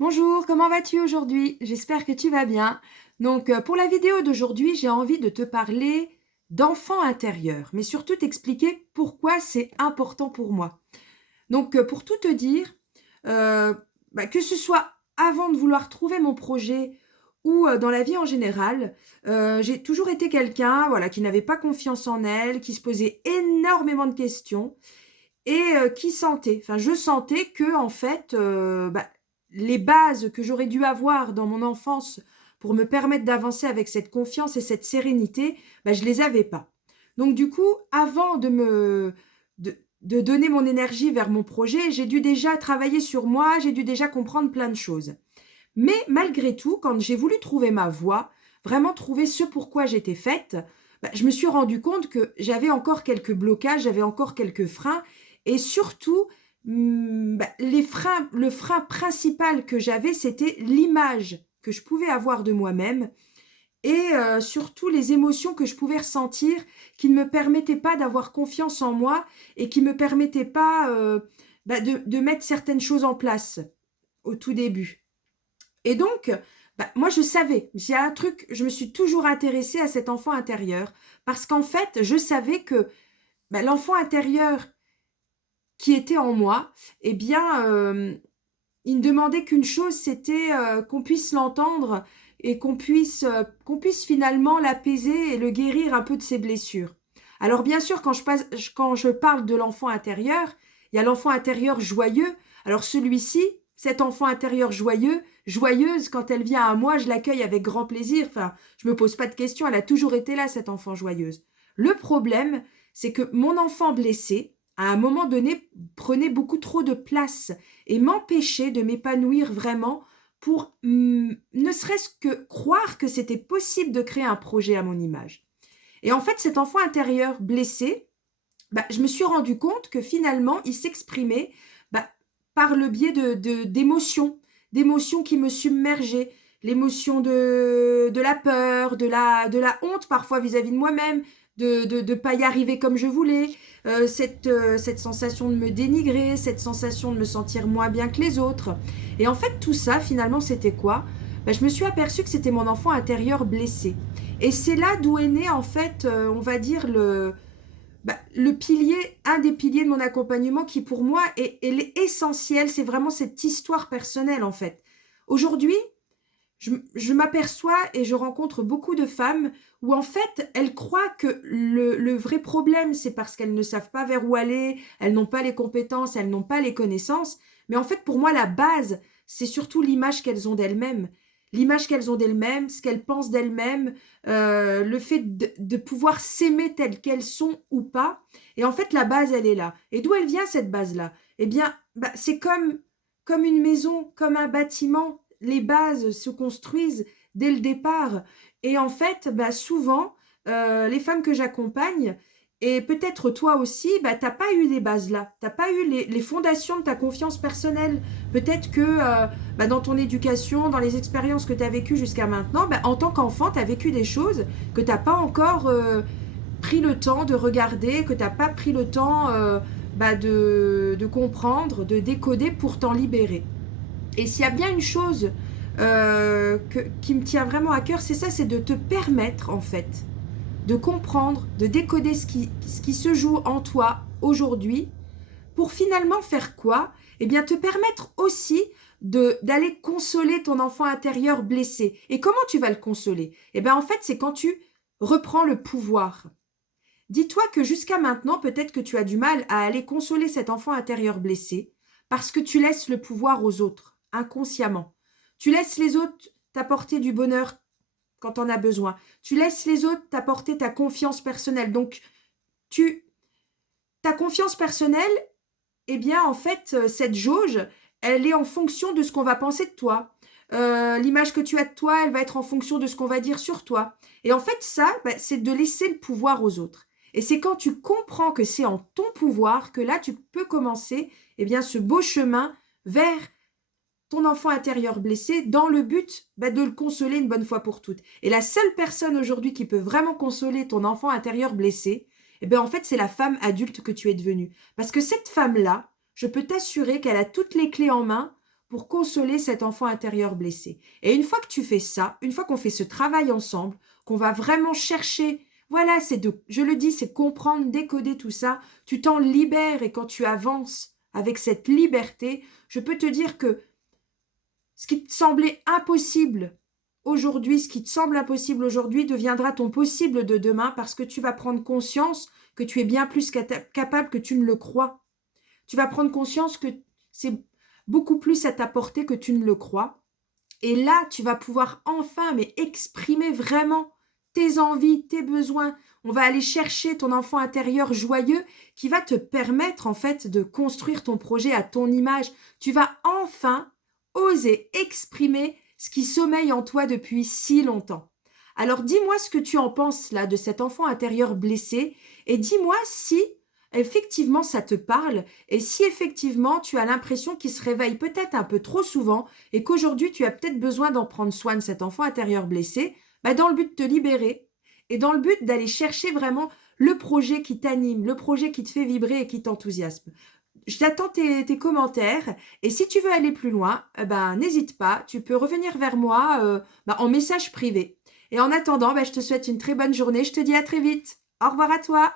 Bonjour, comment vas-tu aujourd'hui? J'espère que tu vas bien. Pour la vidéo d'aujourd'hui, j'ai envie de te parler d'enfant intérieur, mais surtout t'expliquer pourquoi c'est important pour moi. Pour tout te dire, heu, que ce soit avant de vouloir trouver mon projet ou, dans la vie en général, j'ai toujours été quelqu'un, voilà, qui n'avait pas confiance en elle, qui se posait énormément de questions et qui sentait, enfin je sentais que en fait, les bases que j'aurais dû avoir dans mon enfance pour me permettre d'avancer avec cette confiance et cette sérénité, je les avais pas. Donc du coup, avant de donner mon énergie vers mon projet, j'ai dû déjà travailler sur moi, j'ai dû déjà comprendre plein de choses. Mais malgré tout, quand j'ai voulu trouver ma voie, vraiment trouver ce pourquoi j'étais faite, je me suis rendu compte que j'avais encore quelques blocages, j'avais encore quelques freins et surtout, le frein principal que j'avais, c'était l'image que je pouvais avoir de moi-même et surtout les émotions que je pouvais ressentir qui ne me permettaient pas d'avoir confiance en moi et qui me permettaient pas, de mettre certaines choses en place au tout début. Et donc, moi je savais, j'ai un truc, je me suis toujours intéressée à cet enfant intérieur parce qu'en fait, je savais que, l'enfant intérieur qui était en moi, eh bien, il ne demandait qu'une chose, c'était, qu'on puisse l'entendre et qu'on puisse finalement l'apaiser et le guérir un peu de ses blessures. Alors bien sûr, quand je parle de l'enfant intérieur, il y a l'enfant intérieur joyeux. Alors celui-ci, cet enfant intérieur joyeux, joyeuse, quand elle vient à moi, je l'accueille avec grand plaisir. Enfin, je me pose pas de questions, elle a toujours été là, cette enfant joyeuse. Le problème, c'est que mon enfant blessé, à un moment donné, prenait beaucoup trop de place et m'empêchait de m'épanouir vraiment pour ne serait-ce que croire que c'était possible de créer un projet à mon image. Et en fait, cet enfant intérieur blessé, je me suis rendu compte que finalement, il s'exprimait bah, par le biais d'émotions, d'émotions qui me submergeaient, l'émotion de la peur, de la honte parfois vis-à-vis de moi-même, de ne pas y arriver comme je voulais, cette sensation de me dénigrer, cette sensation de me sentir moins bien que les autres. Et en fait, tout ça, finalement, c'était quoi? Je me suis aperçue que c'était mon enfant intérieur blessé. Et c'est là d'où est né, en fait, on va dire, le pilier, un des piliers de mon accompagnement qui pour moi est essentiel, c'est vraiment cette histoire personnelle en fait. Aujourd'hui, je m'aperçois et je rencontre beaucoup de femmes où en fait elles croient que le vrai problème c'est parce qu'elles ne savent pas vers où aller, elles n'ont pas les compétences, elles n'ont pas les connaissances, mais en fait pour moi la base c'est surtout l'image qu'elles ont d'elles-mêmes. L'image qu'elles ont d'elles-mêmes, ce qu'elles pensent d'elles-mêmes, le fait de pouvoir s'aimer telles qu'elles sont ou pas. Et en fait, la base, elle est là. Et d'où elle vient cette base-là? Eh bien, c'est comme une maison, comme un bâtiment. Les bases se construisent dès le départ. Et en fait, souvent, les femmes que j'accompagne, et peut-être toi aussi, t'as pas eu les bases là. T'as pas eu les fondations de ta confiance personnelle. Peut-être que dans ton éducation, dans les expériences que tu as vécues jusqu'à maintenant, en tant qu'enfant, tu as vécu des choses que tu n'as pas encore pris le temps de regarder, que tu n'as pas pris le temps de comprendre, de décoder pour t'en libérer. Et s'il y a bien une chose qui me tient vraiment à cœur, c'est ça, c'est de te permettre en fait de comprendre, de décoder ce qui se joue en toi aujourd'hui pour finalement faire quoi? Eh bien, te permettre aussi d'aller consoler ton enfant intérieur blessé. Et comment tu vas le consoler? Eh bien, en fait, c'est quand tu reprends le pouvoir. Dis-toi que jusqu'à maintenant, peut-être que tu as du mal à aller consoler cet enfant intérieur blessé parce que tu laisses le pouvoir aux autres, inconsciemment. Tu laisses les autres t'apporter du bonheur quand on a besoin. Tu laisses les autres t'apporter ta confiance personnelle. Donc, tu, ta confiance personnelle, eh bien, en fait, cette jauge, elle est en fonction de ce qu'on va penser de toi. L'image que tu as de toi, elle va être en fonction de ce qu'on va dire sur toi. Et en fait, ça, c'est de laisser le pouvoir aux autres. Et c'est quand tu comprends que c'est en ton pouvoir que là, tu peux commencer eh bien, ce beau chemin vers ton enfant intérieur blessé dans le but de le consoler une bonne fois pour toutes. Et la seule personne aujourd'hui qui peut vraiment consoler ton enfant intérieur blessé, eh bien, en fait, c'est la femme adulte que tu es devenue. Parce que cette femme-là, je peux t'assurer qu'elle a toutes les clés en main pour consoler cet enfant intérieur blessé. Et une fois que tu fais ça, une fois qu'on fait ce travail ensemble, qu'on va vraiment chercher, voilà, je le dis, c'est comprendre, décoder tout ça, tu t'en libères et quand tu avances avec cette liberté, je peux te dire que ce qui te semblait impossible aujourd'hui, ce qui te semble impossible aujourd'hui deviendra ton possible de demain parce que tu vas prendre conscience que tu es bien plus capable que tu ne le crois. Tu vas prendre conscience que c'est beaucoup plus à ta portée que tu ne le crois. Et là, tu vas pouvoir enfin mais exprimer vraiment tes envies, tes besoins. On va aller chercher ton enfant intérieur joyeux qui va te permettre en fait de construire ton projet à ton image. Tu vas enfin oser exprimer ce qui sommeille en toi depuis si longtemps. Alors dis-moi ce que tu en penses là de cet enfant intérieur blessé et dis-moi si effectivement ça te parle et si effectivement tu as l'impression qu'il se réveille peut-être un peu trop souvent et qu'aujourd'hui tu as peut-être besoin d'en prendre soin de cet enfant intérieur blessé, dans le but de te libérer et dans le but d'aller chercher vraiment le projet qui t'anime, le projet qui te fait vibrer et qui t'enthousiasme. J'attends tes commentaires et si tu veux aller plus loin, n'hésite pas, tu peux revenir vers moi en message privé. Et en attendant, je te souhaite une très bonne journée, je te dis à très vite. Au revoir à toi.